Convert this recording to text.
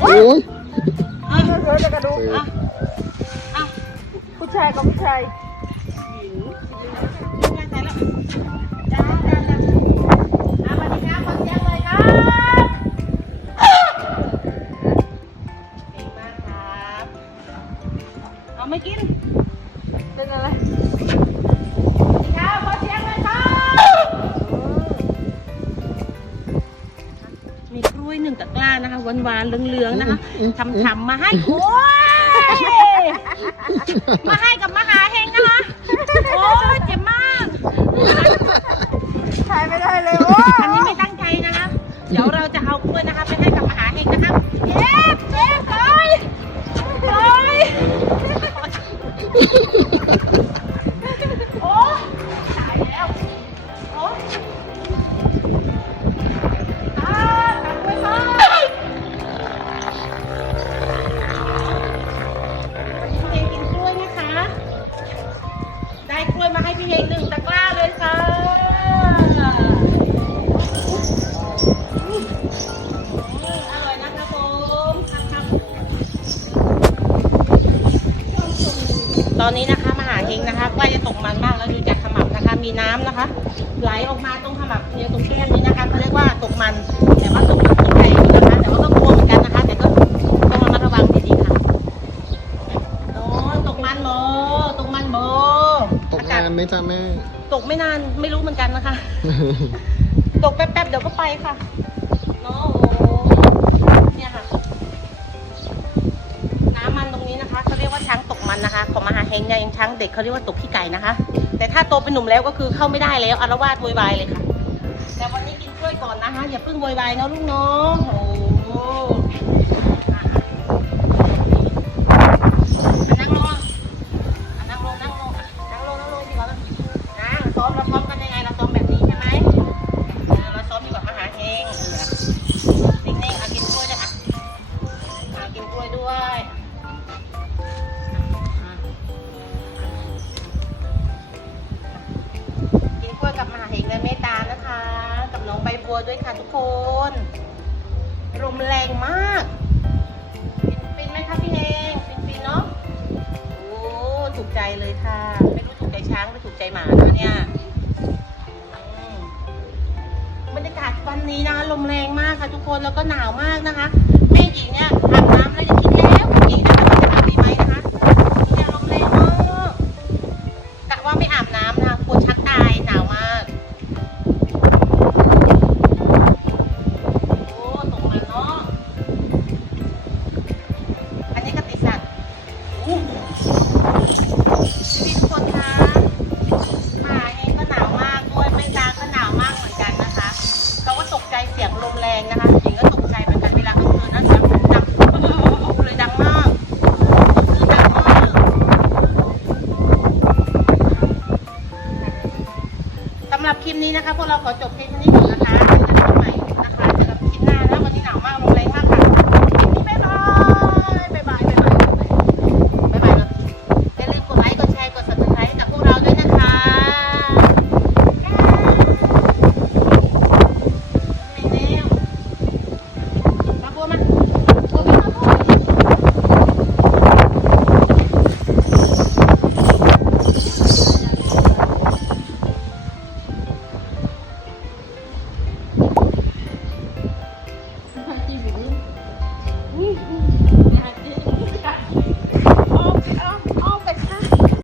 โอ้ยอะเสือจะกระดูกเอออะอะผู้ชายกับผู้ชายงานไหนแล้วจ้าจ้าจ้าอะสวัสดีครับขอเสียงเลยครับเก่งมากครับ เอาไม่กิน เป็นอะไร นึ่งตะกร้านะคะหวานๆเหลืองๆนะคะทำๆมาให้โอ้ยมาให้กับ ตอนนี้นะคะมหาเฮงนะคะใกล้จะตกมันมากแล้วดูจากขมับนะคะ มีน้ำนะคะ ไหลออกมาตรงขมับเนี่ยตรงแก้มนี้นะคะเขาเรียกว่าตกมันานไหมจ้าแม่ ตกไม่นานไม่รู้เหมือนกันนะคะ ตกแป๊บๆเดี๋ยวก็ไปค่ะเนาะโอ้เนี่ยค่ะ น้ำมันตรงนี้นะคะเขาเรียกว่าช้างตกมันนะคะ ของมหาเฮงเนี่ยยังช้างเด็กเขาเรียกว่าตกขี้ไก่นะคะ แต่ถ้าโตเป็นหนุ่มแล้วก็คือเข้าไม่ได้แล้วอารวาสโวยวายเลยค่ะ แต่วันนี้กินกล้วยก่อนนะคะอย่าเพิ่งโวยวายเนาะลูกเนาะโอ้ บัวด้วยค่ะทุกคนลมแรงมากฟินไหมคะพี่เองฟินฟินเนาะโอ้ถูกใจเลยค่ะ ไม่รู้ถูกใจช้างหรือถูกใจหมานะเนี่ยอืมบรรยากาศวันนี้นะคะลมแรงมากค่ะทุกคนแล้วก็หนาวมากนะคะแม่หญิงเนี่ยอาบน้ำ หรับคลิปนี้นะคะพวกเราขอจบเพียงเท่านี้ก่อนนะคะ